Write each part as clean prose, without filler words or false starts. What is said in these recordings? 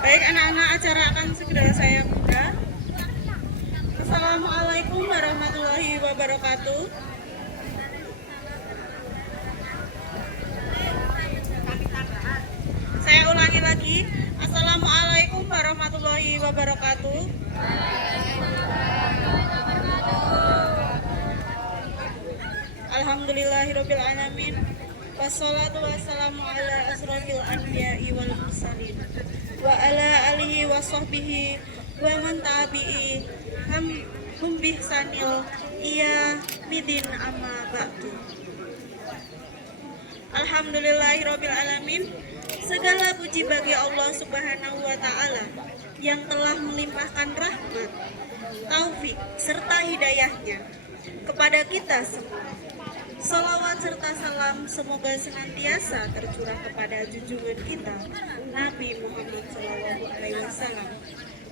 Baik anak-anak, acara akan segera saya buka. Assalamualaikum warahmatullahi wabarakatuh. Saya ulangi lagi. Assalamualaikum warahmatullahi wabarakatuh. Alhamdulillahirabbil alamin. Wassalatu wassalamu ala asrofil anbiya'i wal mursalin wa ala alihi wa sahbihi wa man tabi'i hum bihsanil iya midin amma ba'du. Alhamdulillahirabbil alamin. Segala puji bagi Allah Subhanahu wa taala yang telah melimpahkan rahmat, taufik serta hidayahnya kepada kita semua. Salawat serta salam semoga senantiasa tercurah kepada junjungan kita Nabi Muhammad SAW,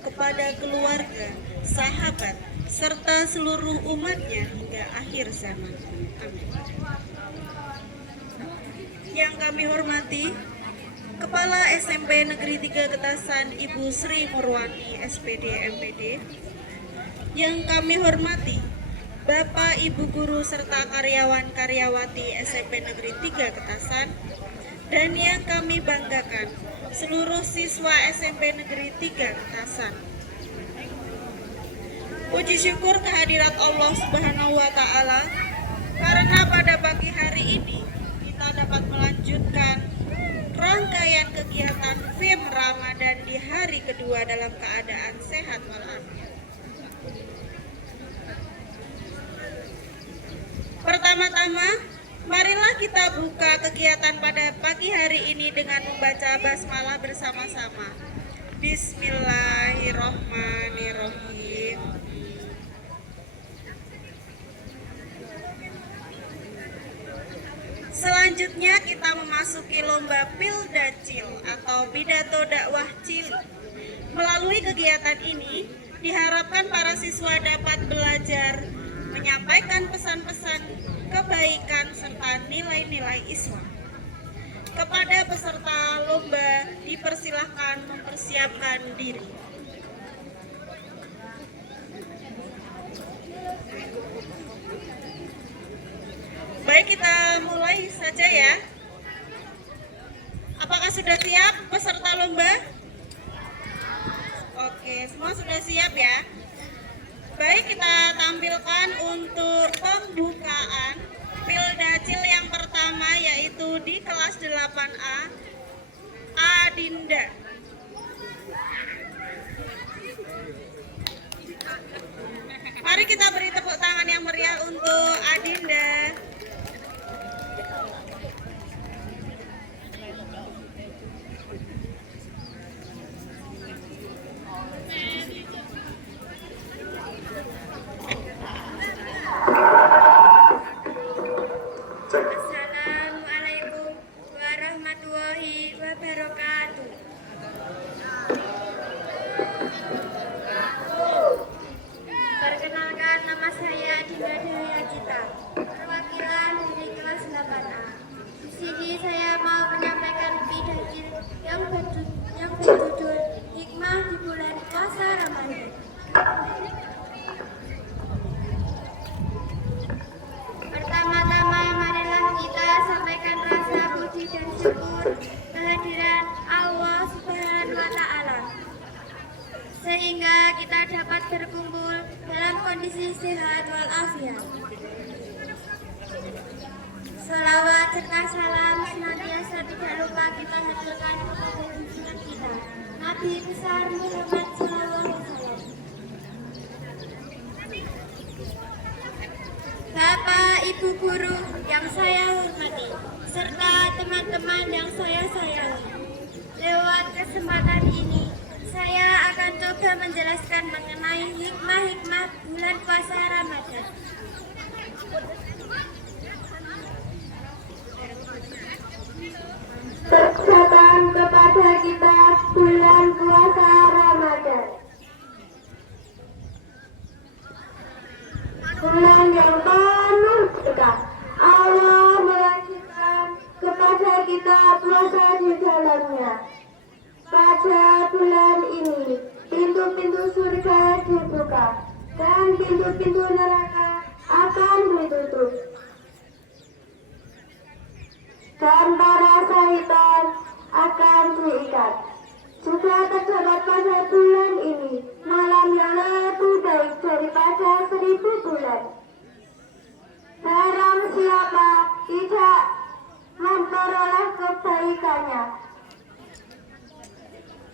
kepada keluarga, sahabat, serta seluruh umatnya hingga akhir zaman. Amin. Yang kami hormati Kepala SMP Negeri 3 Getasan Ibu Sri Murwani SPD MPD. Yang kami hormati Bapak, Ibu Guru, serta karyawan-karyawati SMP Negeri 3 Getasan. Dan yang kami banggakan, seluruh siswa SMP Negeri 3 Getasan. Puji syukur kehadirat Allah Subhanahu wa taala karena pada pagi hari ini kita dapat melanjutkan rangkaian kegiatan FIM Ramadan di hari kedua dalam keadaan sehat walafiat. Pertama-tama, marilah kita buka kegiatan pada pagi hari ini dengan membaca basmalah bersama-sama. Bismillahirrahmanirrahim. Selanjutnya kita memasuki lomba Pildacil atau pidato dakwah Cili. Melalui kegiatan ini, diharapkan para siswa dapat belajar menyampaikan pesan-pesan kebaikan serta nilai-nilai Islam. Kepada peserta lomba dipersilahkan mempersiapkan diri. Baik, kita mulai saja ya. Apakah sudah siap peserta lomba? Oke, semua sudah siap ya. Baik, kita tampilkan untuk pembukaan Pildacil yang pertama, yaitu di kelas 8A, Adinda. Mari kita beri tepuk tangan yang meriah untuk Adinda. Assalamualaikum warahmatullahi wabarakatuh. Perkenalkan, nama saya Dinda Dewi Cita, perwakilan dari kelas 8A. Di sini saya mau menyampaikan pidacil yang berjudul Hikmah di Bulan Puasa Ramadan. Pertama-tama, marilah kita sampaikan rasa puji dan syukur kehadiran Allah Subhanahu wa taala, sehingga kita dapat berkumpul dalam kondisi sehat walafiat. Salawat serta salam senantiasa tidak lupa kita haturkan kepada junjungan kita Nabi besar Muhammad SAW. Bapak, Ibu Guru yang saya hormati, serta teman-teman yang saya sayangi. Lewat kesempatan ini, saya akan coba menjelaskan mengenai hikmah-hikmah bulan puasa Ramadan. Persiapan kepada kita bulan puasa Ramadan. Bulan yang penuh berkah. Allah kepada kita puasa di dalamnya. Pada bulan pintu-pintu surga dibuka dan pintu-pintu neraka akan ditutup. Dan para syaitan akan diikat. Juga terdapat pada bulan ini malam yang lebih baik daripada 1000 bulan. Barang siapa tidak memperoleh kebaikannya,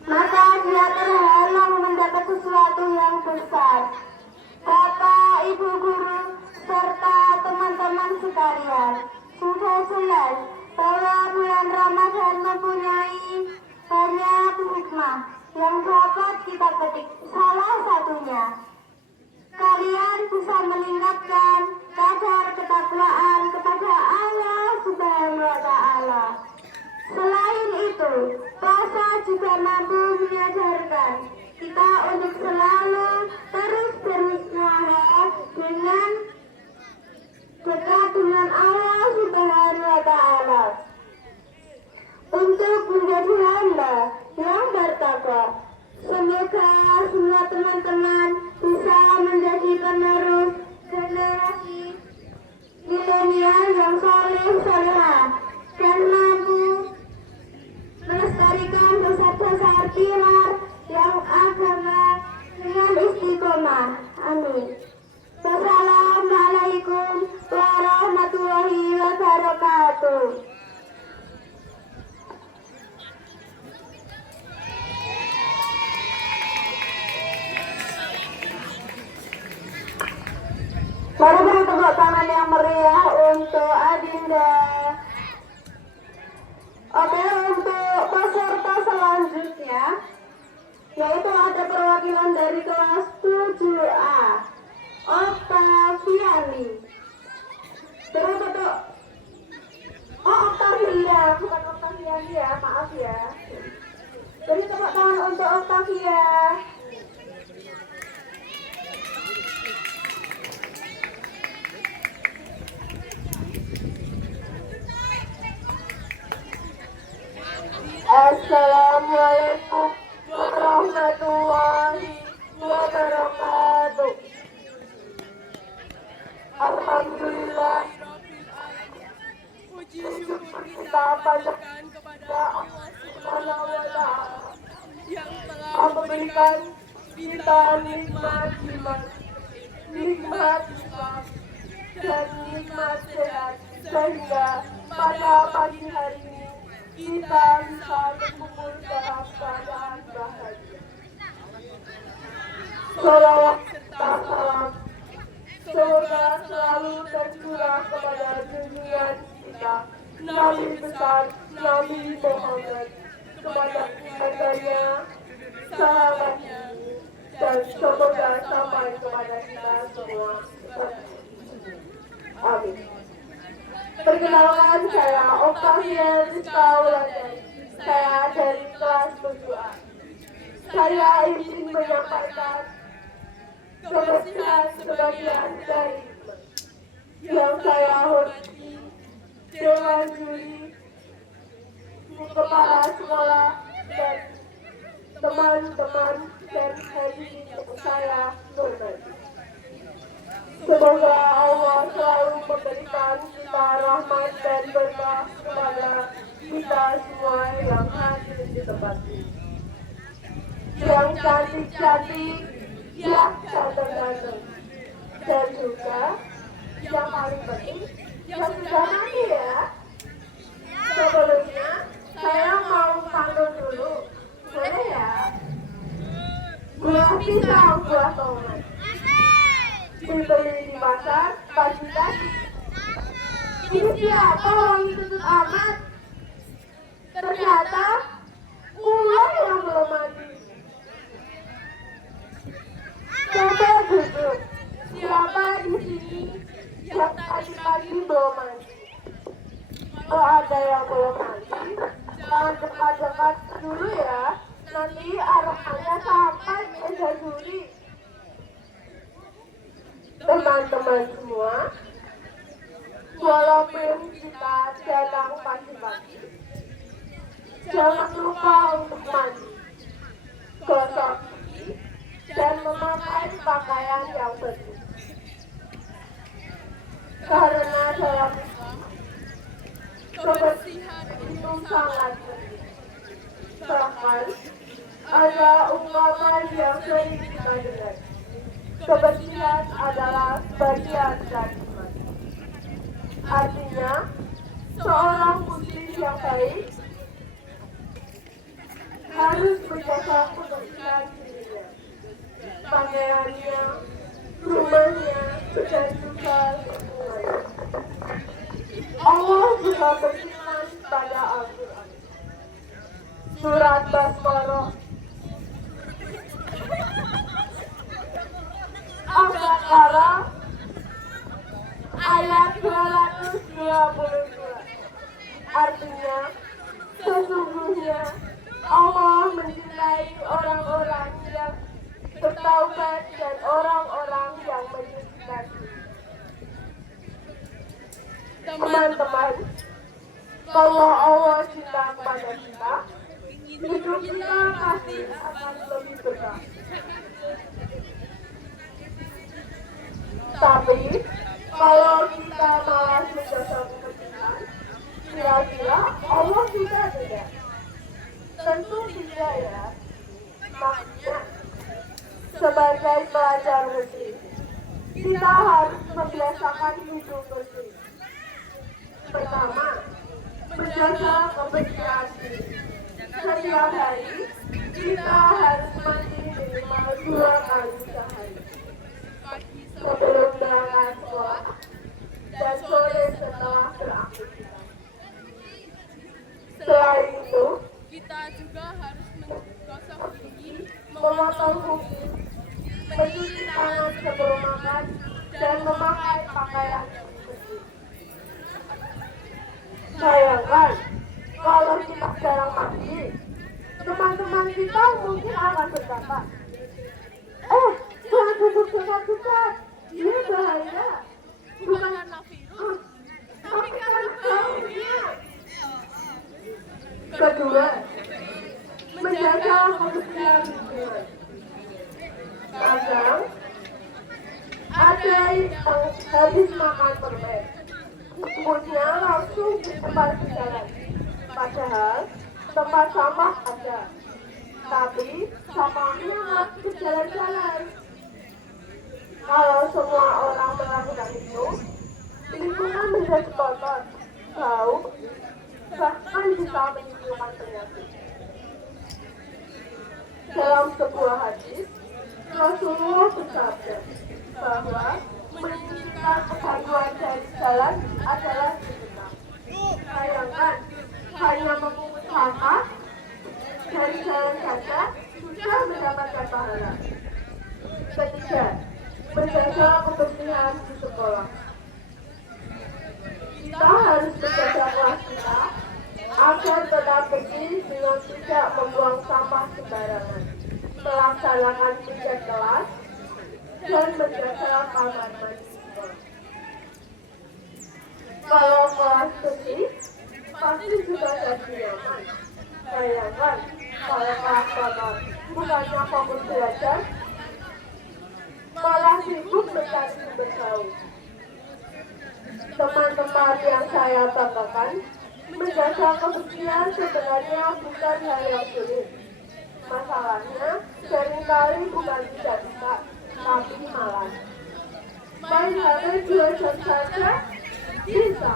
maka dia terhalang mendapat sesuatu yang besar. Bapak, Ibu guru, serta teman-teman sekalian, sudah jelas bahwa bulan Ramadan mempunyai banyak hikmah yang dapat kita petik. Salah satunya, kalian bisa meningkatkan kadar ketakwaan kepada Allah Subhanahu wa Ta'ala. Selain itu, puasa juga mampu menyadarkan kita untuk selalu terus berusaha dengan dekat dengan Allah Subhanahu wa Ta'ala untuk menjadi hamba yang bertakwa. Semoga semua teman-teman bisa menjadi penerus generasi milenial yang saleh-salehah dan mampu melestarikan dasar-dasar pilar yang agama dengan istiqomah. Amin. Wassalamualaikum warahmatullahi wabarakatuh. Mari beri tepuk tangan yang meriah untuk Adinda. Oke, untuk peserta selanjutnya yaitu ada perwakilan dari kelas 7A, Octaviani. Beri tepuk. Oh, Octavia, bukan Octaviani ya, maaf ya. Beri tepuk tangan untuk Octavia. Assalamualaikum warahmatullahi wabarakatuh. Alhamdulillah, puji syukur kita panjatkan kepada Allah Subhanahu wa Ta'ala yang telah memberikan kita nikmat iman, nikmat Islam, dan nikmat sehat, sehingga pada pagi hari ini kita bisa berkumpul dalam keadaan bahagia. Salawat serta salam semoga selalu tercurah kepada junjungan kita, Nabi besar Nabi Muhammad, kepada keluarganya, sahabatnya, dan semoga sampai kepada kita semua. Amin. Perkenalkan, saya Octavian Rizka Wulandari. Saya dari kelas 7A. Saya ingin menyampaikan kebersihan sebagian dari yang saya hormati Dewan Juri, Kepala Sekolah, dan teman-teman dan hadirin yang saya hormati. Semoga Allah selalu memberikan kita rahmat dan berkah kepada kita semua yang hadir di tempat ini. Yang cantik-cantik, yang ganteng-ganteng, dan juga yang paling penting, yang sudah mati ya. Sebelumnya, saya mau pantun dulu, boleh ya? Buah pisang, buah tomat, dibeli di pasar pagi-pagi. Ini siapa orang tutup amat? Ternyata ular yang belum mati. Coba duduk. Siapa di sini yang pagi-pagi belum mati? Kalau ada yang belum mati, jangan dekat-dekat dulu ya. Nanti arahannya sampai meja juri. Teman-teman semua, walaupun kita datang pagi-pagi, jangan lupa untuk mandi, gosok gigi, dan memakai pakaian yang bersih. Karena dalam Islam, kebersihan itu sangat penting. Bahkan, ada ungkapan yang sering kita dengar. Kebersihan adalah bagian dari iman. Artinya, seorang muslim yang baik harus menjaga kebersihan dirinya, pakaiannya, rumahnya, dan juga lingkungannya. Allah juga berfirman pada Al-Quran. Surat Baqarah Al-Baqarah ayat 222. Artinya, sesungguhnya Allah mencintai orang-orang yang bertaubat dan orang-orang yang menyucikan diri. Teman-teman, kalau Allah cinta kepada kita, hidup kita pasti akan lebih berkah. Tapi, kalau kita malas menjaga kebersihan, kira-kira Allah juga tidak? Tentu tidak ya. Makanya, sebagai pelajar muslim, kita harus membiasakan hidup bersih. Pertama, menjaga kebersihan diri. Setiap hari, kita harus mandi minimal 2 kali sehari. Sebelum berangkat sekolah dan sore setelah beraktivitas. Selain itu, Kita juga harus menggosok gigi, memotong kuku, mencuci tangan sebelum makan, dan memakai pakaian yang bersih. Bayangkan, kalau kita jarang mandi, teman-teman kita mungkin akan berkata, jangan duduk dekat-dekat, ini bahaya. Bukan virus. tapi kan baunya. Kedua, menjaga kebersihan lingkungan. Kadang, ada yang habis makan permen, kemudian langsung di tempat jalan. Padahal, tempat sampah ada, tapi sampahnya masih ke jalan-jalan. Kalau semua orang melakukan itu, lingkungan menjadi kotor, bau, bahkan bisa menimbulkan penyakit. Dalam sebuah hadis, Rasulullah bersabda bahwa meninggikan kebaruan dari jalan adalah sedekah. Bayangkan, hanya memungut sampah dari jalan saja sudah mendapatkan pahala. Ketiga, menjaga kebersihan di sekolah. Kita harus menjaga kelas kita agar tetap bersih dengan tidak membuang sampah sembarangan, melaksanakan pijat kelas, dan menjaga kamar mandi sekolah. Kalau kelas bersih, pasti juga jadi nyaman. Bayangkan, kalau kelas kotor, bukannya fokus belajar, malah sibuk mencari sumber bau. Teman-teman yang saya banggakan, menjaga kebersihan sebenarnya bukan hal yang sulit. Masalahnya, seringkali bukan tidak bisa, tapi malas. Main HP 2 jam saja, bisa.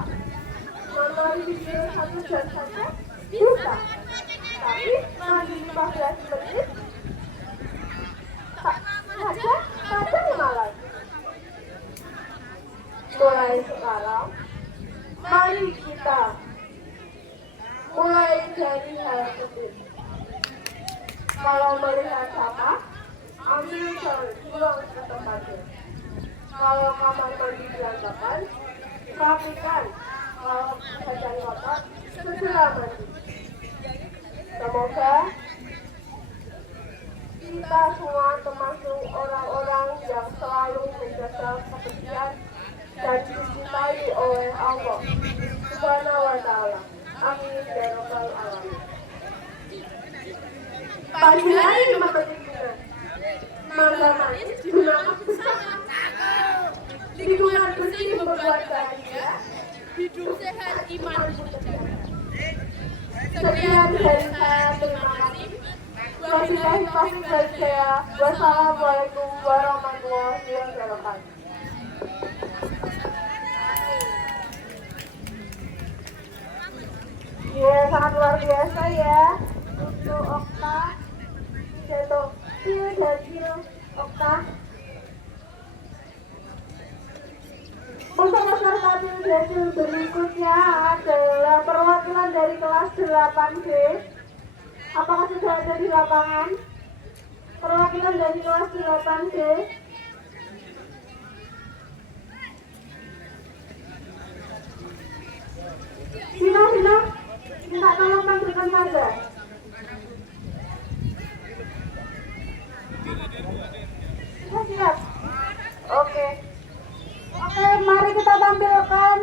Nonton video 1 jam saja, bisa. Tapi, mandi 15 menit, saja, tapi malas. Mulai sekarang, mari kita mulai dari hal kecil. Kalau melihat sampah, ambil dan buang ke tempatnya. Kalau kamar mandi berantakan, rapikan. Kalau jajan kotor, segera mandi. Semoga kita semua termasuk orang-orang yang selalu menjaga kebersihan dan dicintai oleh Allah Subhanahu wa Ta'ala. Amin ya rabbal alamin. Pagi hari 5 menit, mangga manis guna lingkungan bersih membuat bahagia, hidup sehat, iman terjaga. sekian dari saya, terima kasih. Wabillahi taufiq wal hidayah. Wassalamualaikum warahmatullahi wabarakatuh. Ya, sangat luar biasa ya untuk Okta, Ceto, Sil dan Sil Okta. Untuk peserta Sil dan Sil berikutnya adalah perwakilan dari kelas 8B. Apakah sudah ada di lapangan? Perwakilan dari kelas 8B. Sino, minta tolong panggilkan saja. Siap. Oke, mari kita tampilkan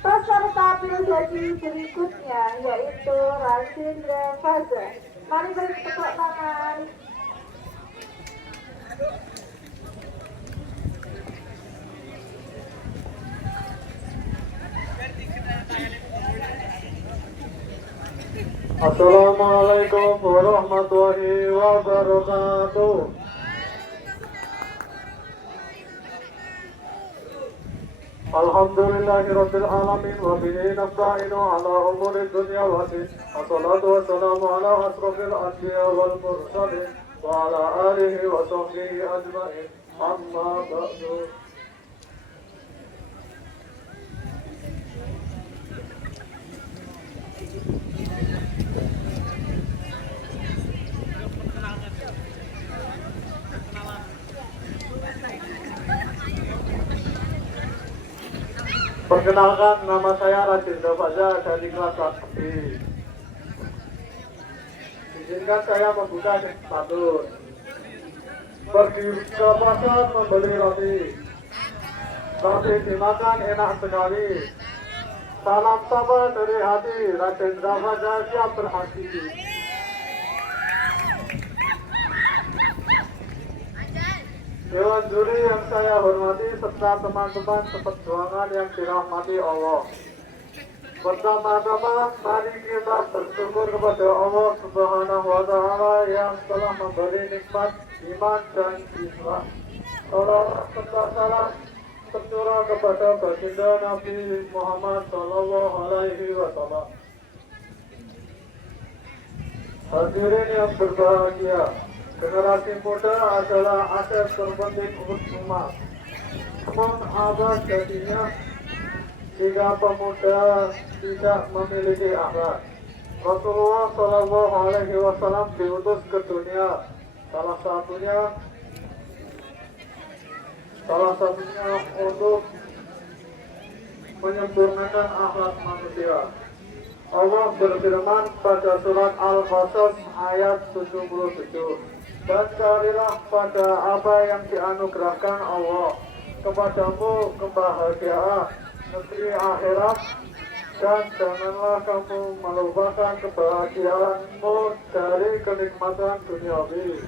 peserta pilgadi berikutnya, yaitu Rasindra Faza. Mari beri tepuk tangan. Assalamualaikum warahmatullahi wabarakatuh. Alhamdulillahirabbil alamin wa bihi nasta'inu ala umuri dunya wa din. Wassalatu wassalamu ala asrofil anbiya wal mursalin wa ala alihi wa sahbihi ajma'in. Amma ba'du. Perkenalkan, nama saya Rasindra Faza dari kelas 8B. Izinkan saya membuka status. Pergi ke pasar membeli roti. Roti dimakan enak sekali. Salam sapa dari hati, Rasindra Faza siap berhati. Dewan juri yang saya hormati serta teman-teman seperjuangan yang dirahmati Allah. Pertama-tama mari kita bersyukur kepada Allah Subhanahu wa Ta'ala yang telah memberi nikmat iman dan Islam. Salawat serta salam tercurah kepada baginda Nabi Muhammad Sallallahu Alaihi Wasallam. Hadirin yang berbahagia, generasi muda adalah aset terpenting umat. Namun apa jadinya jika pemuda tidak memiliki akhlak? Rasulullah Shallallahu Alaihi Wasallam diutus ke dunia. Salah satunya untuk menyempurnakan akhlak manusia. Allah berfirman pada surat Al-Qasas ayat 77. Dan carilah pada apa yang dianugerahkan Allah kepadamu kebahagiaan negeri akhirat, dan janganlah kamu melupakan kebahagiaanmu dari kenikmatan duniawi.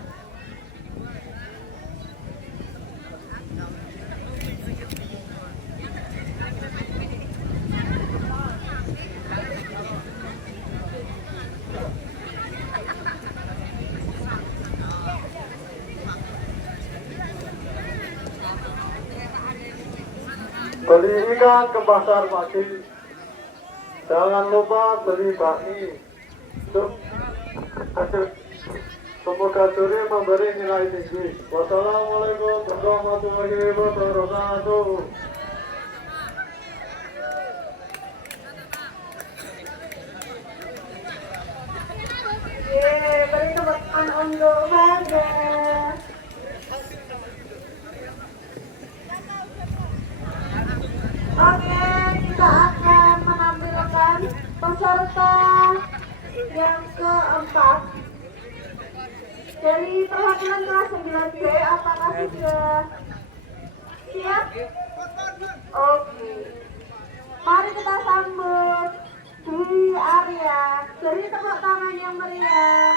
Beli ikan ke pasar pagi. Jangan lupa beli bakmi. Semoga juri memberi nilai tinggi. Wassalamualaikum warahmatullahi wabarakatuh. Beri tepuk tangan untuk Faza. Oke, kita akan menampilkan peserta yang keempat dari perwakilan kelas 9B. Apakah sudah siap? Oke, mari kita sambut Dwi Arya. Beri tepuk tangan yang meriah.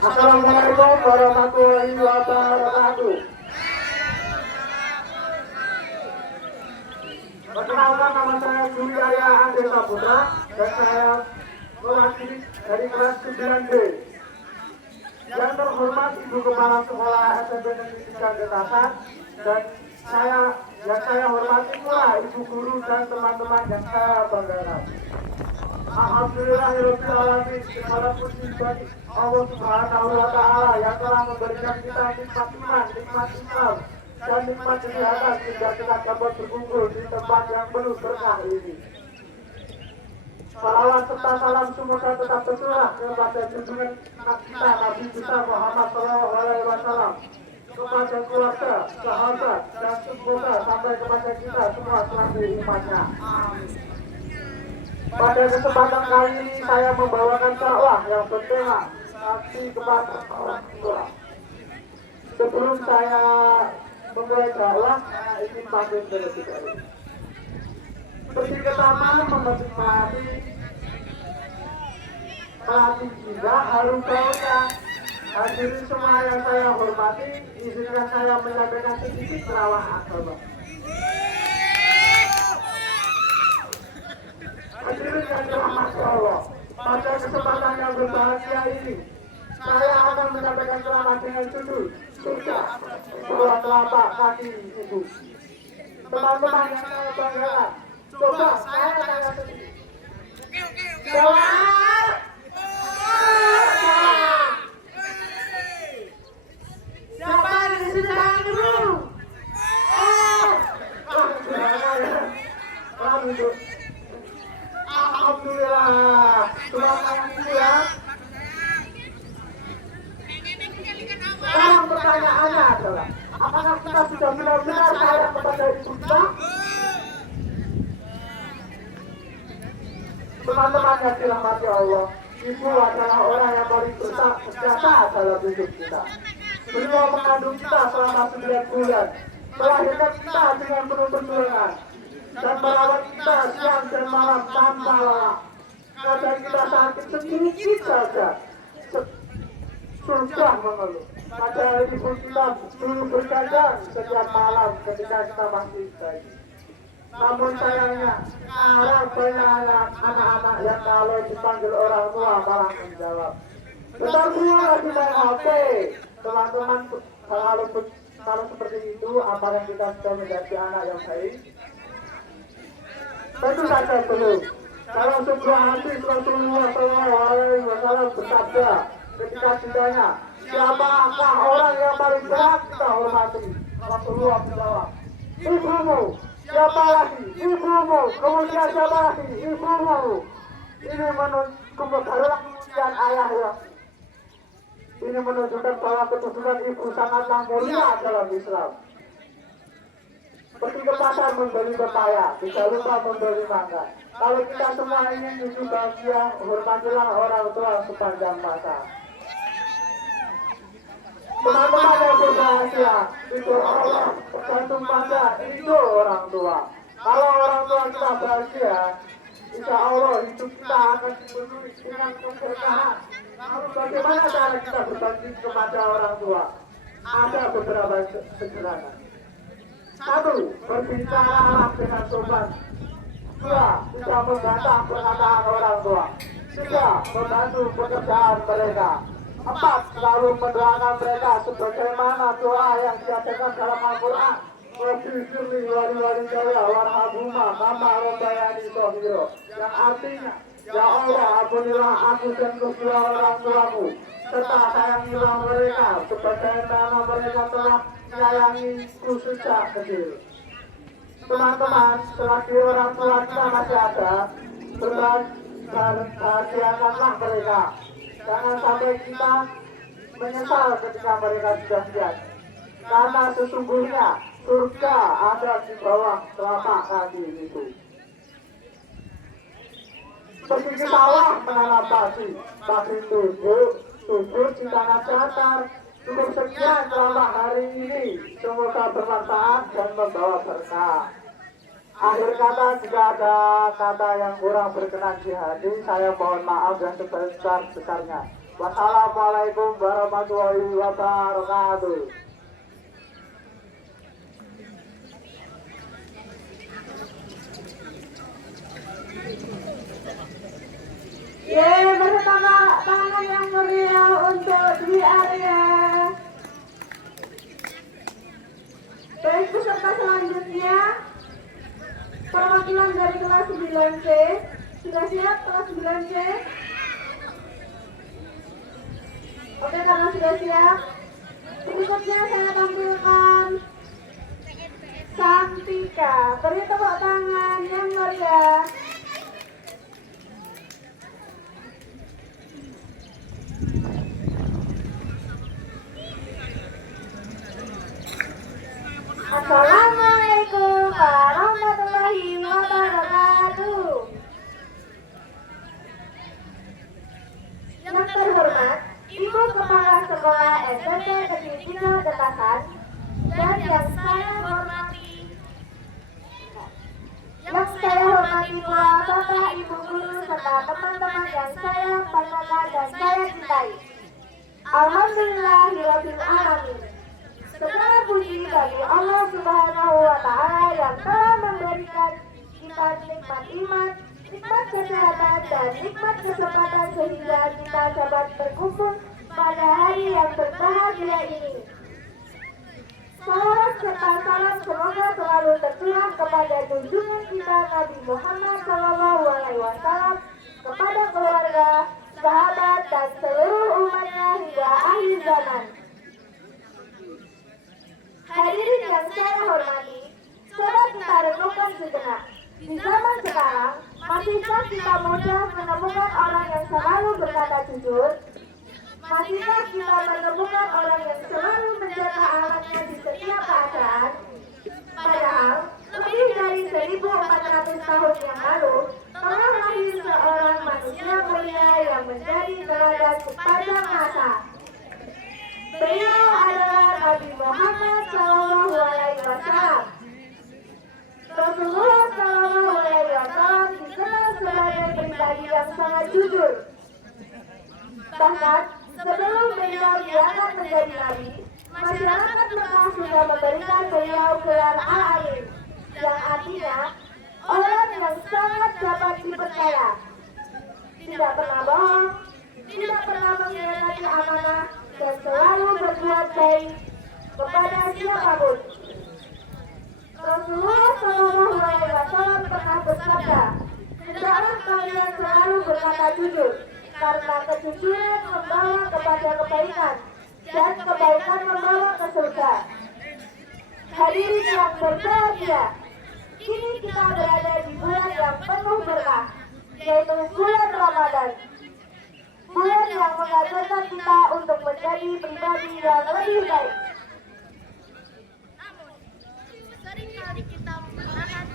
Assalamualaikum warahmatullahi wabarakatuh. Perkenalkan, nama saya Juliaya Andi Saputra dan saya mewakili dari kelas 9B. Yang terhormat Ibu Kepala Sekolah SMP Negeri 3 Getasan dan saya hormati pula Ibu Guru dan teman-teman yang saya banggakan. Alhamdulillahirabbil alamin, segala puji bagi Allah Subhanahu wa taala yang telah memberikan kita nikmat iman, nikmat Islam dan nikmat kesehatan sehingga kita dapat berkumpul di tempat yang penuh berkah ini. Salawat serta salam semoga tetap tercurah kepada junjungan kita Nabi kita Muhammad Sallallahu Alaihi Wasallam, kepada keluarga, sahabat, dan semoga sampai kepada kita semua selaku umatnya. Pada kesempatan kali ini saya membawakan dakwah yang bertema bakti kepada orang tua. Sebelum saya memulai dakwah, saya ingin pamit terlebih dahulu. Seperti pertama, memetikmati pelatih kita Harun Kausa. Hadirin semua yang saya hormati, izinkan saya menyampaikan sedikit terawih agama. Hadirin yang dirahmati Allah, pada kesempatan yang berbahagia ini, saya akan menyampaikan ceramah dengan judul Surga Dua Telapak Kaki Ibu. Teman-teman yang saya banggakan, coba saya tanya sedikit. Jawab. Siapa di sini tangan dulu? Alhamdulillah, selamat itu ya. Sekarang pertanyaannya adalah, apakah kita sudah benar-benar sayang kepada ibu kita? Teman-teman yang dirahmati Allah, ibu adalah orang yang paling berjasa dalam hidup kita. Beliau mengandung kita selama 9 bulan, melahirkan kita dengan penuh perjuangan, dan merawat kita siang dan malam tanpa lelah. Kadang kita sakit sedikit saja, susah mengeluh. Padahal ibu kita dulu bergadang setiap malam ketika kita masih bayi. Namun sayangnya, sekarang banyak anak-anak yang kalau dipanggil orang tua malah menjawab, "Bentar dulu lagi main HP." Teman-teman, kalau seperti itu, apakah kita sudah menjadi anak yang baik? Tentu saja belum. Kalau sebuah hadis Rasulullah SAW bersabda ketika ditanya, siapakah orang yang paling berat kita hormati? Rasulullah menjawab, ibumu. Siapa lagi? Ibumu. Kemudian siapa lagi? Ibumu. Ini menunjukkan kemudian ayah ya. Ini menunjukkan bahwa kedudukan ibu sangatlah mulia dalam Islam. Pergi ke pasar membeli pepaya, tidak lupa membeli mangga. Kalau kita semua ingin hidup bahagia, hormatilah orang tua sepanjang masa. Teman-teman yang berbahagia, itu Allah tergantung pada itu orang tua. Kalau orang tua kita bahagia, insya Allah hidup kita akan dipenuhi dengan keberkahan. Lalu bagaimana cara kita berbakti kepada orang tua? Ada beberapa sederhana. 1. Berbicara dengan sopan. 2. Tidak membantah perkataan orang tua. 3. Membantu pekerjaan mereka. 4. Selalu mendoakan mereka sebagaimana doa yang diadakan dalam Al-Quran. Wabifirli wali-wali jaya warhamhuma kama rabbayani shaghira. Yang artinya, ya Allah, ampunilah aku dan kedua orang tuaku, serta sayangilah mereka sebagaimana mereka telah menyayangiku sejak kecil. Teman-teman, selagi orang tua kita masih ada, berbahagiakanlah mereka. Jangan sampai kita menyesal ketika mereka sudah siap. Karena sesungguhnya surga ada di bawah telapak kaki itu. Pergi ke sawah menanam padi tubuh di tanah datar. Cukup sekian selama hari ini, semoga bermanfaat dan membawa berkah. Akhir kata, jika ada kata yang kurang berkenan di hati, saya mohon maaf yang sebesar-besarnya. Wassalamualaikum warahmatullahi wabarakatuh. Bersama tangan yang meriah untuk di area. Baik, peserta selanjutnya perwakilan dari kelas 9C. Sudah siap kelas 9C? Oke, karena sudah siap, berikutnya saya tampilkan Santika. Beri tepuk tangan yang meriah. Assalamualaikum warahmatullahi wabarakatuh. Yang terhormat Ibu Kepala Sekolah SMP Negeri 3 Getasan dan yang saya hormati pula Bapak Ibu Guru serta teman-teman yang saya banggakan dan saya cintai. Alhamdulillahirabbil alamin. Segala puji bagi Allah Subhanahu wa Ta'ala yang telah memberikan kita nikmat iman, nikmat kesehatan, dan nikmat kesempatan sehingga kita dapat berkumpul pada hari yang berbahagia ini. Salawat serta salam semoga selalu tercurah kepada junjungan kita Nabi Muhammad SAW, kepada keluarga, sahabat, dan seluruh umatnya hingga akhir zaman. Hadirin yang saya hormati, coba kita renungkan sejenak. Di zaman sekarang, masihkah kita mudah menemukan orang yang selalu berkata jujur? Masihkah kita menemukan orang yang selalu menjaga alatnya di setiap keadaan? Padahal, lebih dari 1400 tahun yang lalu, telah lahir seorang manusia mulia yang menjadi teladan sepanjang masa. Beliau adalah Nabi Muhammad SAW. Rasulullah SAW dikenal sebagai pribadi yang sangat jujur. Bahkan sebelum beliau diangkat menjadi nabi, masyarakat Mekah sudah memberikan beliau gelar al-alim, yang artinya orang yang sangat dapat dipercaya, tidak pernah bohong, tidak pernah mengkhianati amanah, dan selalu berbuat baik kepada siapapun. Rasulullah SAW pernah bersabda, hendaklah kalian selalu berkata jujur, karena kejujuran membawa kepada kebaikan, dan kebaikan membawa ke surga. Hadirin yang berbahagia, kini kita berada di bulan yang penuh berkah, yaitu bulan Ramadan. Bulan yang mengajarkan kita untuk menjadi pribadi yang lebih baik. Seringkali kita menahan,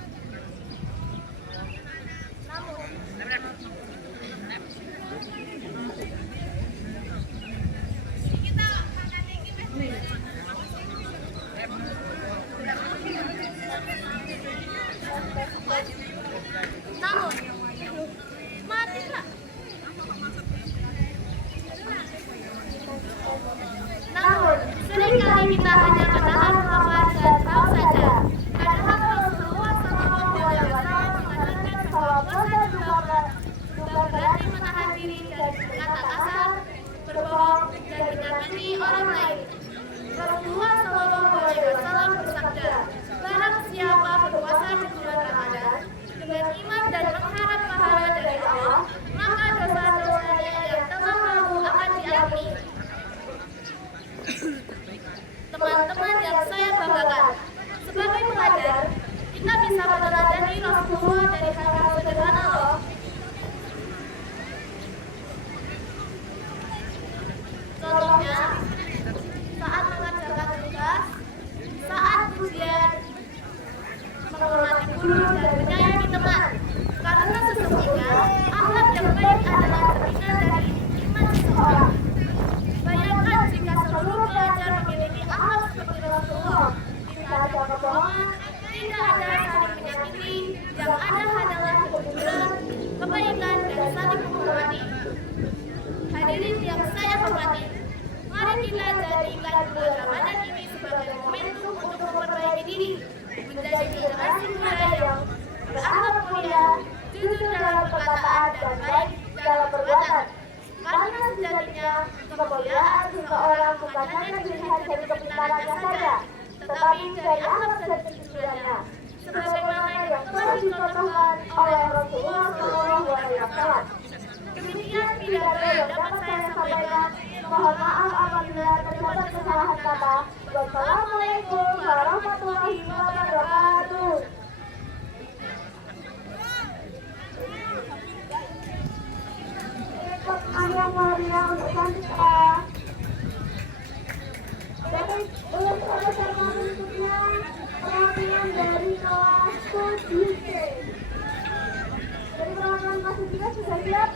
namun seringkali kita hanya menahan lapar dan haus saja. Padahal Rasulullah SAW mengatakan bahwa puasa juga berarti menahan diri dari berkata kasar, berbohong, dan menyakiti orang lain. Rasulullah SAW bersabda, barang siapa berpuasa di bulan Ramadan dengan iman dan mengharap pahala dari Allah, maka dosa-dosanya yang telah lalu akan diampuni. Teman-teman yang saya banggakan, sebagai pelajar, kita bisa meneladani Rasulullah dari hal-hal sederhana loh. Contohnya, saat mengerjakan tugas, saat ujian, menghormati guru dan menyayangi teman. Karena sesungguhnya akhlak yang baik adalah cerminan dari iman seseorang. Bayangkan jika seluruh pelajar memiliki akhlak seperti Rasulullah, tidak ada kebohongan, tidak ada saling menyakiti, yang ada adalah kejujuran, dalam perbuatan. Karena sejatinya kemuliaan seseorang bukan hanya dilihat dari kepintarannya saja, tetapi dari akhlak dan kejujurannya. Sebagaimana yang telah dicontohkan oleh Rasulullah SAW. Demikian pidato yang dapat saya sampaikan. Mohon maaf apabila terdapat kesalahan kata. Wassalamualaikum warahmatullahi wabarakatuh. Ayah Maria untuk selanjutnya. Jadi belum selesai berikutnya perwakilan dari kelas 7C. Jadi perwakilan kelas 7C sudah siap?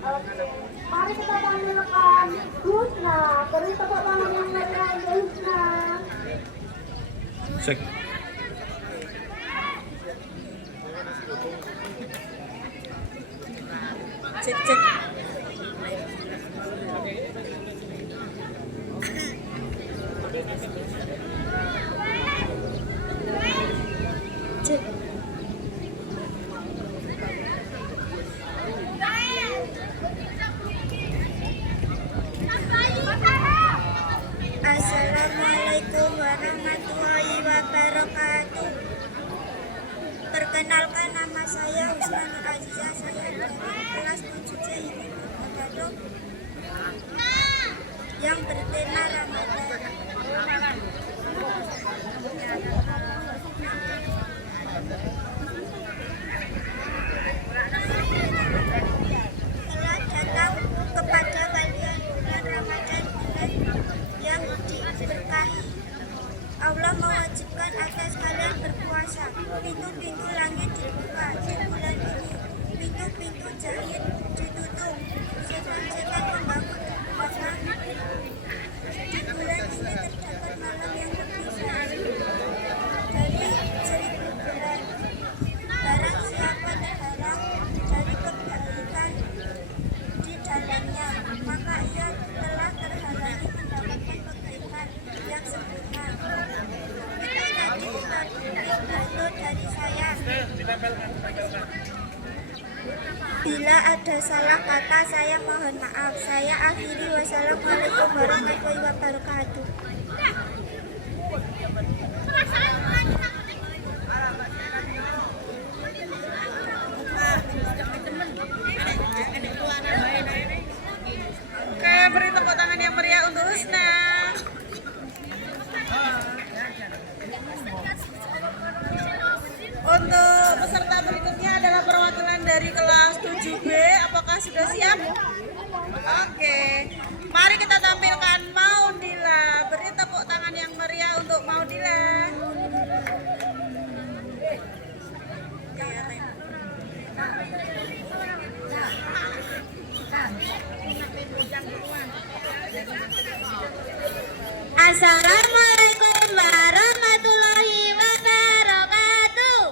Oke, mari kita tampilkan Husna. Beri tepuk tangan yang meriah untuk Husna. Cek. Cek cek. Cek. Assalamualaikum warahmatullahi wabarakatuh. Perkenalkan, nama saya Husna Nur Azizah. Saya dari kelas 7C ini berpidato yang bertema Ramadan. Telah datang kepada kalian bulan Ramadan, bulan yang diberkahi. Allah mewajibkan atas kalian berpuasa. Pintu-pintu langit dibuka di bulan ini. Pintu-pintu jahit ditutup. Setan-setan membangun puasa. Di bulan ini terdapat malam yang berpisah dari 1000 bulan. Barang siapa terhalang dari kebaikan di dalamnya, maka ia telah terhalangi mendapatkan kebaikan yang sempurna. Itu tadi pidato dari saya. Bila ada salah kata, saya mohon maaf. Saya akhiri. Wassalamualaikum warahmatullahi wabarakatuh. Oke, beri tepuk tangan yang meriah untuk Husna. Untuk peserta berikutnya adalah perwakilan dari kelas 7B. Apakah sudah siap? Oke, mari kita tampilkan Maudila. Beri tepuk tangan yang meriah untuk Maudila. Assalamualaikum warahmatullahi wabarakatuh.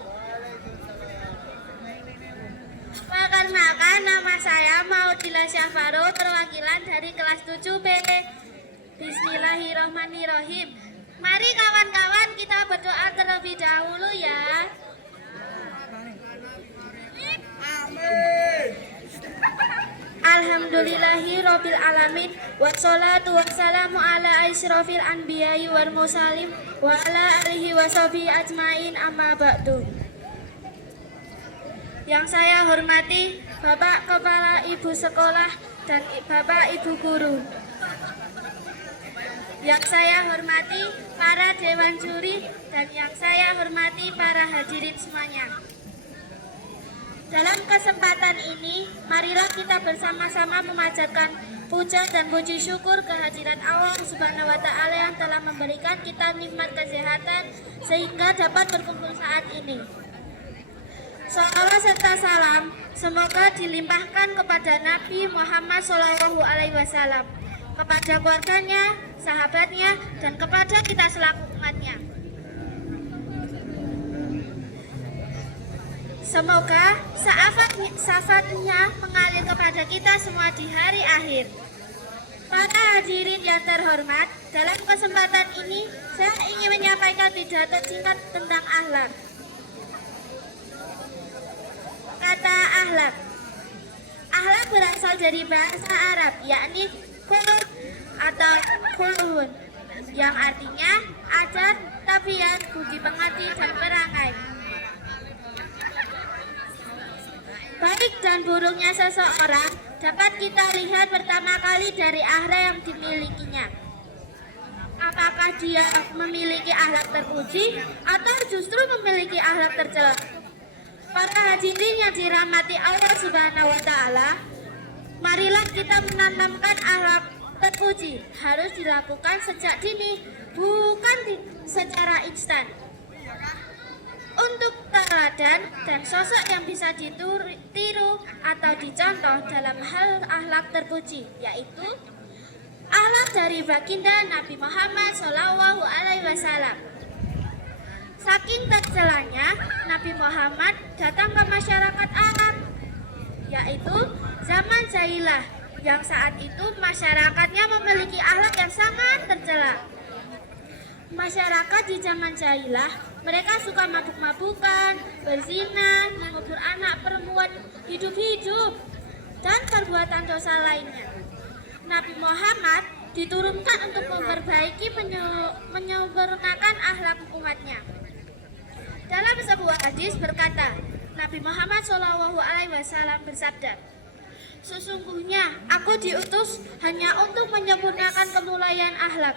Perkenalkan, nama saya Maudila Syafaro, perwakilan dari kelas 7B. Bismillahirrahmanirrahim. Mari kawan-kawan kita berdoa terlebih dahulu ya. Alhamdulillahi Rabbil Alamin. Wassalatu wassalamu ala asyrafil anbiya'i wal mursalin wa ala alihi wa sahbihi ajmain, amma ba'du. Yang saya hormati Bapak Kepala Ibu Sekolah dan Bapak Ibu Guru. Yang saya hormati para Dewan Juri dan yang saya hormati para hadirin semuanya. Dalam kesempatan ini, marilah kita bersama-sama memanjatkan puja dan puji syukur kehadirat Allah Subhanahu wa Ta'ala yang telah memberikan kita nikmat kesehatan sehingga dapat berkumpul saat ini. Salawat serta salam semoga dilimpahkan kepada Nabi Muhammad SAW, kepada keluarganya, sahabatnya, dan kepada kita selaku umatnya. Semoga syafaatnya mengalir kepada kita semua di hari akhir. Para hadirin yang terhormat, dalam kesempatan ini saya ingin menyampaikan pidato singkat tentang akhlak. Kata akhlak. Akhlak berasal dari bahasa Arab, yakni khuluq atau khuluqun, yang artinya adat, tabiat, budi pekerti, dan perangai. Baik dan buruknya seseorang dapat kita lihat pertama kali dari akhlak yang dimilikinya. Apakah dia memiliki akhlak terpuji atau justru memiliki akhlak tercela? Para hadirin yang dirahmati Allah Subhanahu wa Ta'ala, marilah kita menanamkan akhlak terpuji. Harus dilakukan sejak dini, bukan secara instan. Untuk teladan dan sosok yang bisa ditiru atau dicontoh dalam hal akhlak terpuji, yaitu akhlak dari baginda Nabi Muhammad SAW. Saking tercelanya, Nabi Muhammad datang ke masyarakat Arab, yaitu zaman Jahilah, yang saat itu masyarakatnya memiliki akhlak yang sangat tercela. Masyarakat di zaman Jahilah, mereka suka mabuk-mabukan, berzina, mengubur anak perempuan hidup-hidup, dan perbuatan dosa lainnya. Nabi Muhammad diturunkan untuk memperbaiki menyempurnakan akhlak umatnya. Dalam sebuah hadis berkata, Nabi Muhammad SAW bersabda, "Sesungguhnya aku diutus hanya untuk menyempurnakan kemuliaan akhlak."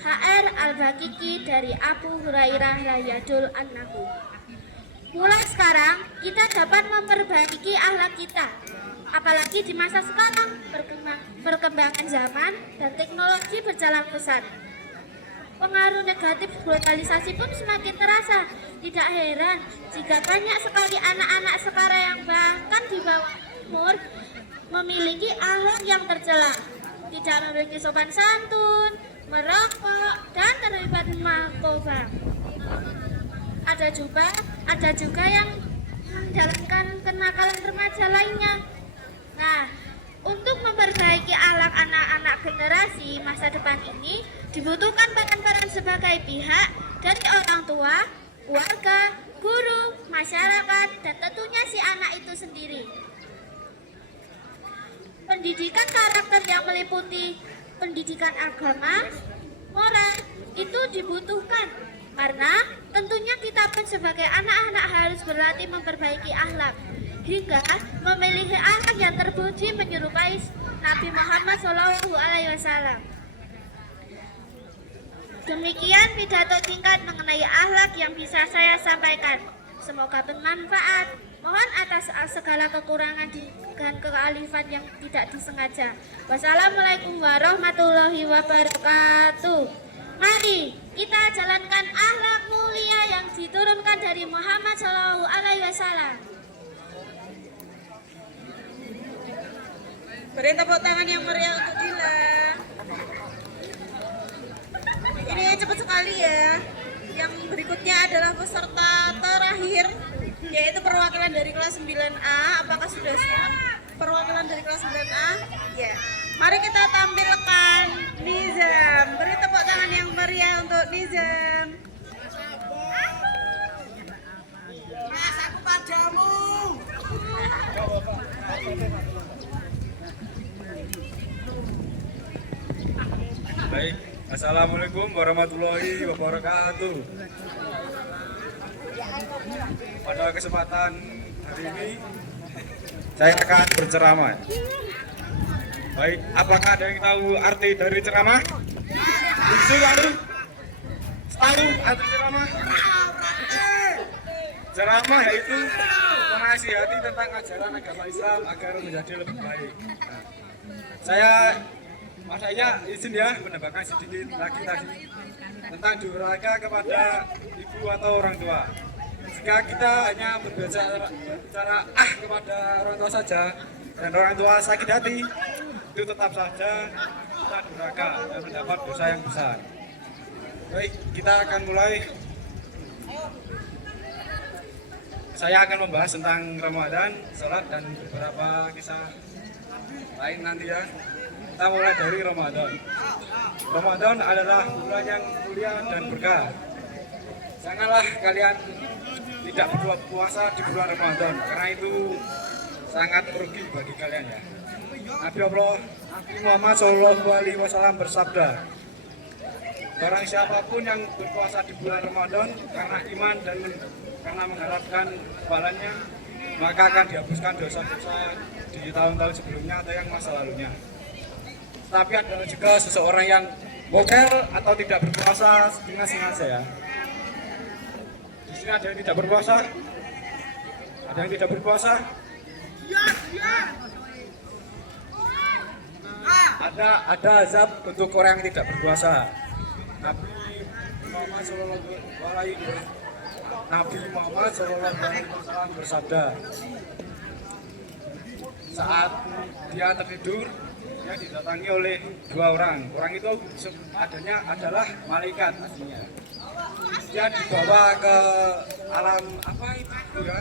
HR Al-Bakiki dari Abu Hurairah radhiyallahu anhu. Mulai sekarang kita dapat memperbaiki akhlak kita, apalagi di masa sekarang perkembangan zaman dan teknologi berjalan pesat. Pengaruh negatif globalisasi pun semakin terasa. Tidak heran jika banyak sekali anak-anak sekarang yang bahkan di bawah umur memiliki akhlak yang tercela, tidak memiliki sopan santun, merokok, dan terlibat narkoba. Ada juga yang menjalankan kenakalan remaja lainnya. Nah, untuk memperbaiki akhlak anak-anak generasi masa depan ini dibutuhkan peran-peran sebagai pihak dari orang tua, keluarga, guru, masyarakat, dan tentunya si anak itu sendiri. Pendidikan karakter yang meliputi pendidikan agama, moral itu dibutuhkan karena tentunya kita pun sebagai anak-anak harus berlatih memperbaiki akhlak hingga memiliki akhlak yang terpuji menyerupai Nabi Muhammad SAW. Demikian pidato singkat mengenai akhlak yang bisa saya sampaikan. Semoga bermanfaat. Mohon atas segala kekurangan dan kealifan yang tidak disengaja. Wassalamualaikum warahmatullahi wabarakatuh. Mari kita jalankan akhlak mulia yang diturunkan dari Muhammad SAW. Beri tepuk tangan yang meriah untuk Dila. Ini cepat sekali ya. Yang berikutnya adalah peserta terakhir, yaitu perwakilan dari kelas 9A. Apakah sudah siap? Perwakilan dari kelas 9A? Ya. Mari kita tampilkan Nizam. Beri tepuk tangan yang meriah untuk Nizam. Mas, aku padamu. Baik, assalamualaikum warahmatullahi wabarakatuh. Pada kesempatan hari ini saya akan berceramah. Baik, apakah ada yang tahu arti dari ceramah? Tahu arti ceramah? Ceramah yaitu menasihati tentang ajaran agama Islam agar menjadi lebih baik. Nah, saya izin ya menambahkan sedikit lagi tadi tentang durhaka kepada ibu atau orang tua. Jika kita hanya berbicara kepada orang tua saja dan orang tua sakit hati, itu tetap saja kita durhaka dan mendapat dosa yang besar. Baik, kita akan mulai. Saya akan membahas tentang Ramadan, salat, dan beberapa kisah lain nanti ya. Kita mulai dari Ramadan. Ramadan adalah bulan yang mulia dan berkah. Janganlah kalian tidak berbuat puasa di bulan Ramadan, karena itu sangat merugi bagi kalian ya. Nabi Allah Nabi Muhammad SAW bersabda, barang siapapun yang berpuasa di bulan Ramadan karena iman dan karena mengharapkan pahalanya, maka akan dihapuskan dosa-dosa di tahun-tahun sebelumnya atau yang masa lalunya. Tapi ada juga seseorang yang bokel atau tidak berpuasa dengan sengaja ya. Di sini ada yang tidak berpuasa? Ada yang tidak berpuasa? Ada azab untuk orang yang tidak berpuasa. Nabi Muhammad SAW bersabda, saat dia tertidur, dia didatangi oleh dua orang. Orang itu adanya adalah malaikat aslinya. Dia dibawa ke alam apa itu ya?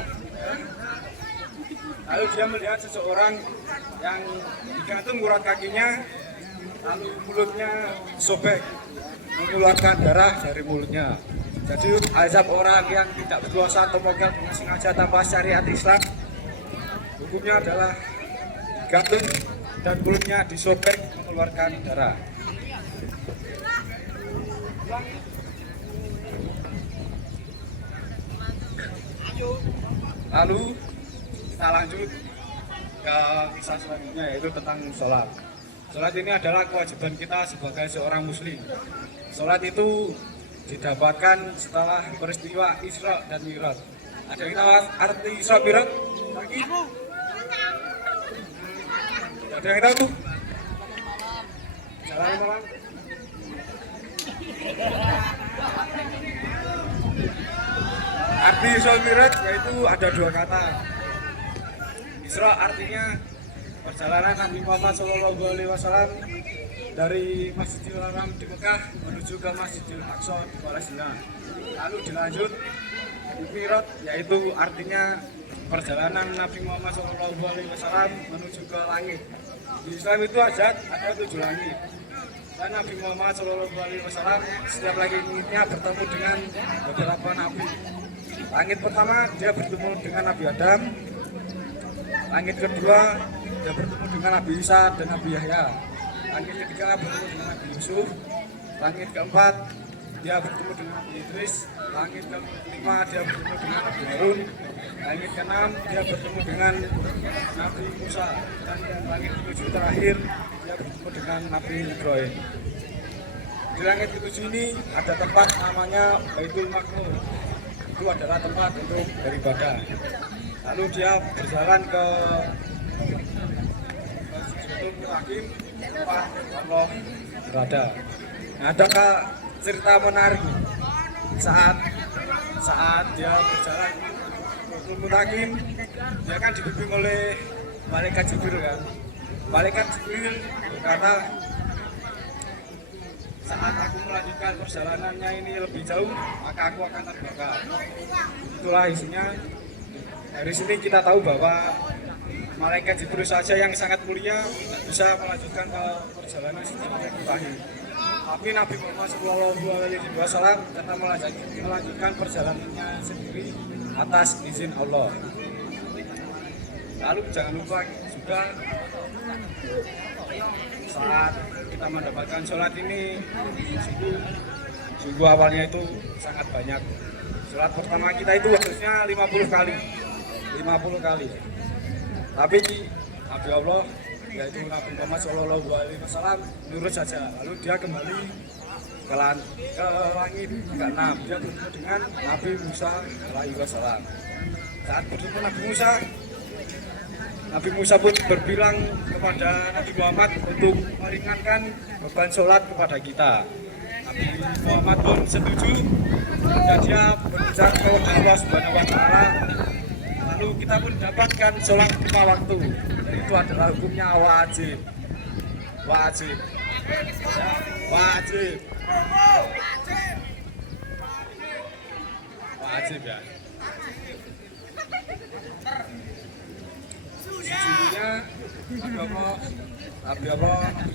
Lalu dia melihat seseorang yang digantung urat kakinya, lalu mulutnya sobek, mengeluarkan darah dari mulutnya. Jadi azab orang yang tidak berpuasa atau mogal dengan sengaja tanpa syariat Islam, hukumnya adalah digantung dan mulutnya disobek mengeluarkan darah. Lalu kita lanjut ke kisah selanjutnya, yaitu tentang sholat. Sholat ini adalah kewajiban kita sebagai seorang muslim. Sholat itu didapatkan setelah peristiwa Isra dan Mi'raj. Ada yang tahu arti Isra Mi'raj? Ada yang tahu? Jalan malam. Arti Isra Mi'raj yaitu ada dua kata. Isra artinya perjalanan Nabi Muhammad SAW dari Masjidil Haram di Mekah menuju ke Masjidil Aqsa di Palestina. Lalu dilanjut Mi'raj yaitu artinya perjalanan Nabi Muhammad SAW menuju ke langit. Di Islam itu ada 7 langit. Dan Nabi Muhammad SAW setiap langitnya bertemu dengan beberapa nabi. Langit pertama dia bertemu dengan Nabi Adam. Langit kedua dia bertemu dengan Nabi Isa dan Nabi Yahya. Langit ketiga bertemu dengan Nabi Yusuf. Langit keempat dia bertemu dengan Nabi Idris. Langit kelima dia bertemu dengan Nabi Harun. Langit keenam dia bertemu dengan Nabi Musa. Dan langit ketujuh terakhir dia bertemu dengan Nabi Ibrahim. Di langit ketujuh ini ada tempat namanya Baitul Maqmur. Itu adalah tempat untuk beribadah. Lalu dia berjalan ke Sidratul Hakim, tempat Allah berada. Nah, ada cerita menarik saat dia berjalan ke Sidratul Hakim, dia kan dibimbing oleh malaikat Jibril kan. Malaikat Jibril berkata, saat aku melanjutkan perjalanannya ini lebih jauh, maka aku akan terbakar. Itulah isinya. Dari sini kita tahu bahwa malaikat Jibril saja yang sangat mulia tidak bisa melanjutkan ke perjalanan secara mustahil. Tapi Nabi Muhammad SAW tetap melanjutkan perjalanannya sendiri atas izin Allah. Lalu jangan lupa juga saat kita mendapatkan sholat ini sungguh awalnya itu sangat banyak. Sholat pertama kita itu harusnya 50 kali. Tapi Nabi Allah yaitu Nabi Muhammad SAW nurut saja. Lalu dia kembali ke langit ke-6. Dia bertemu dengan Nabi Musa alaihissalam. Saat bertemu Nabi Musa pun berbilang kepada Nabi Muhammad untuk meringankan beban sholat kepada kita. Nabi Muhammad pun setuju dan dia berucap kepada Allah Subhanahu wa Ta'ala. Lalu kita pun dapatkan sholat 5 waktu. Dan itu adalah hukumnya wajib. Wajib ya. Sesungguhnya Nabi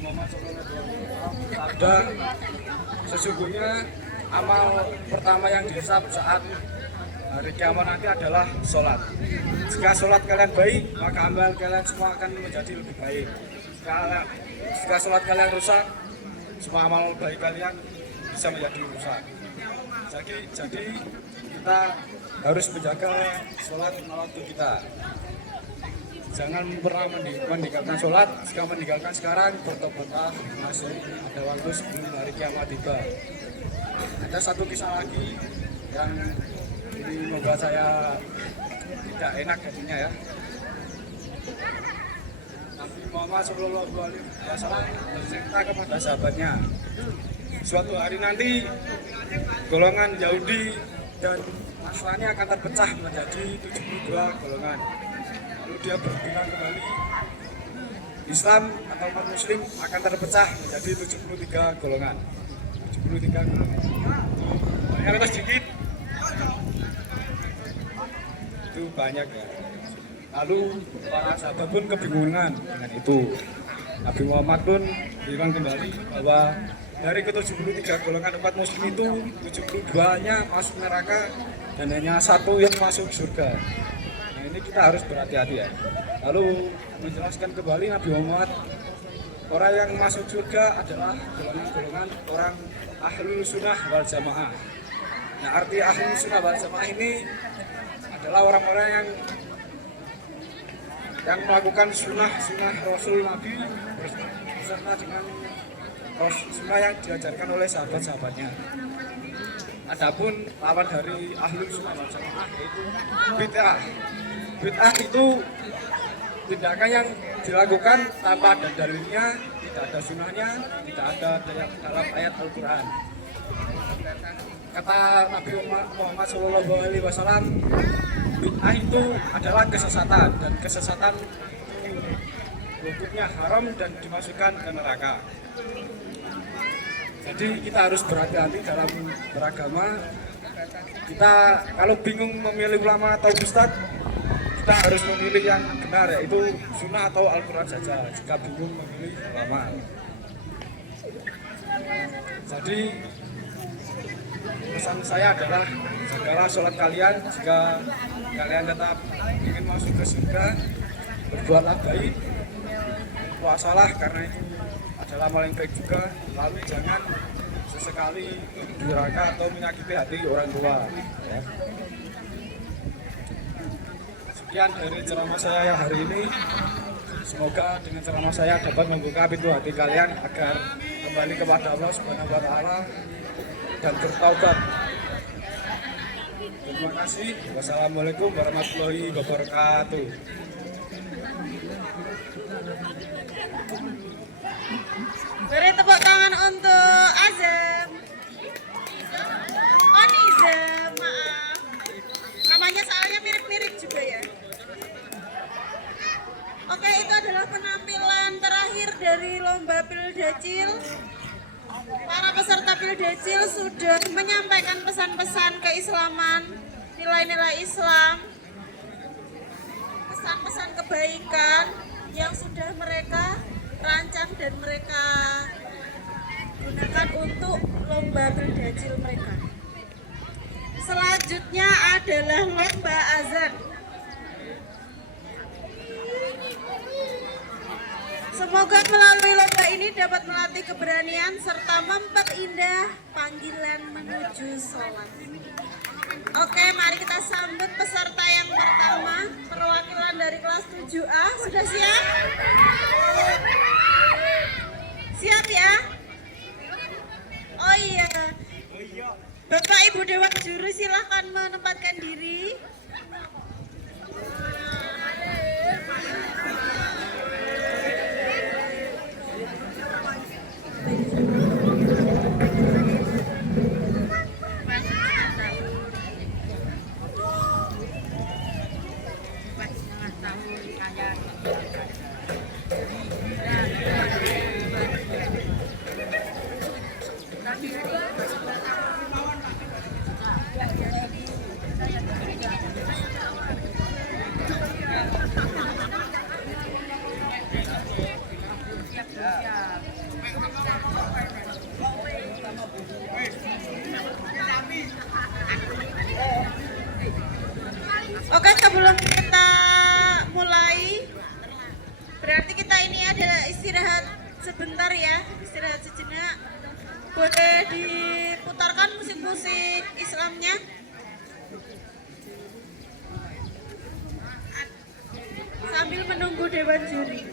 Muhammad SAW sesungguhnya amal pertama yang dihisab saat hari kiamat nanti adalah sholat. Jika sholat kalian baik, maka amal kalian semua akan menjadi lebih baik. Jika sholat kalian rusak, semua amal baik kalian bisa menjadi rusak. Jadi kita harus menjaga sholat waktu kita. Jangan pernah meninggalkan sholat. Jika meninggalkan sekarang, bertobatlah, masih ada waktu sebelum hari kiamat tiba. Ada satu kisah lagi yang ini membuat saya tidak enak hatinya ya. Nabi Muhammad SAW bercerita kepada sahabatnya, suatu hari nanti golongan Yahudi dan Nasrani akan terpecah menjadi 72 golongan. Lalu dia berbilang kembali, Islam atau umat Muslim akan terpecah menjadi 73 golongan. 73 golongan. Banyak atau sedikit? Itu banyak ya. Lalu para sahabat pun kebingungan dengan itu. Nabi Muhammad pun bilang kembali bahwa dari ke-73 golongan umat muslim itu 72-nya masuk neraka dan hanya satu yang masuk surga. Nah ini kita harus berhati-hati ya. Lalu menjelaskan kembali Nabi Muhammad, orang yang masuk surga adalah golongan-golongan orang ahlul sunnah wal jamaah. Nah arti ahlul sunnah wal jamaah ini adalah orang-orang yang melakukan sunnah Rasul Nabi beserta dengan sunnah yang diajarkan oleh sahabat-sahabatnya. Adapun lawan dari ahlul sunnah wal jamaah yaitu bid'ah. Bid'ah itu tindakan yang dilakukan tanpa ada dalilnya, tidak ada sunnahnya, tidak ada dalam ayat Al-Quran. Kata Nabi Muhammad SAW, bid'ah itu adalah kesesatan dan kesesatan hukumnya haram dan dimasukkan ke neraka. Jadi kita harus berhati-hati dalam beragama. Kita kalau bingung memilih ulama atau ustadz, kita harus memilih yang benar, yaitu sunnah atau Al-Quran saja jika bingung memilih ulama. Jadi pesan saya adalah jagalah sholat kalian. Jika kalian tetap ingin masuk ke surga, berbuatlah baik, puasalah karena itu adalah amal yang baik juga. Lalu jangan sesekali durhaka atau menyakiti hati orang tua ya. Sekian dari ceramah saya yang hari ini. Semoga dengan ceramah saya dapat membuka pintu hati kalian agar kembali kepada Allah Subhanahu wa Ta'ala dan bertaubat. Terima kasih. Wassalamualaikum warahmatullahi wabarakatuh. Beri tepuk tangan untuk Azam. Onizam, maaf. Namanya soalnya mirip-mirip juga ya. Oke, itu adalah penampilan terakhir dari lomba Pildacil. Para peserta Pildacil sudah menyampaikan pesan-pesan keislaman, nilai-nilai Islam, pesan-pesan kebaikan yang sudah mereka rancang dan mereka gunakan untuk lomba Pildacil mereka. Selanjutnya adalah lomba azan. Semoga melalui lomba ini dapat melatih keberanian serta memperindah panggilan menuju sholat. Oke, mari kita sambut peserta yang pertama, perwakilan dari kelas 7A. Sudah siap? Siap ya? Oh iya. Bapak Ibu Dewan Juri silahkan menempatkan diri. musik Islamnya? Sambil menunggu dewan juri.